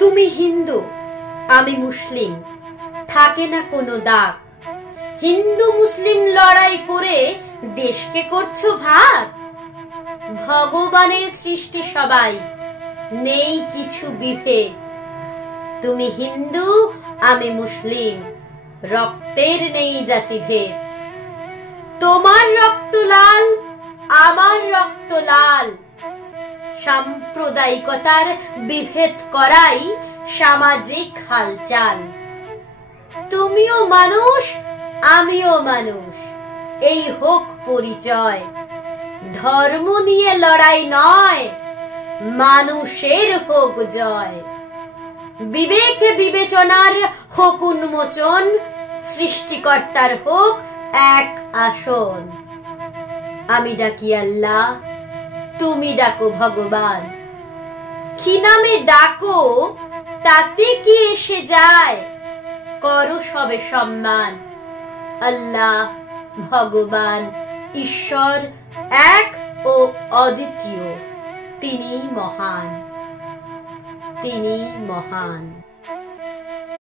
তুমি হিন্দু, আমি মুসলিম, থাকে না কোনো দাগ। হিন্দু মুসলিম লড়াই করে দেশকে করছো ভাগ। ভগবানের সৃষ্টি সবাই, নেই কিছু বিভেদ। তুমি হিন্দু, আমি মুসলিম, রক্তের নেই জাতিভেদ। তোমার রক্ত লাল, আমার রক্ত লাল। সাম্প্রদায়িকতার বিভেদ করাই সামাজিক হালচাল। তুমিও মানুষ, আমিও মানুষ, এই হোক পরিচয়। ধর্ম নিয়ে লড়াই নয়, মানুষের হোক জয়। বিবেক বিবেচনার হোক উন্মোচন, সৃষ্টিকর্তার হোক এক আসন। আমি ডাকি আল্লাহ, তুমি ডাকো ভগবান। কি নামে ডাকো তাতে কি এসে যায়, করো সবে সম্মান। আল্লাহ, ভগবান, ঈশ্বর এক ও অদ্বিতীয়, তিনি মহান, তিনি মহান।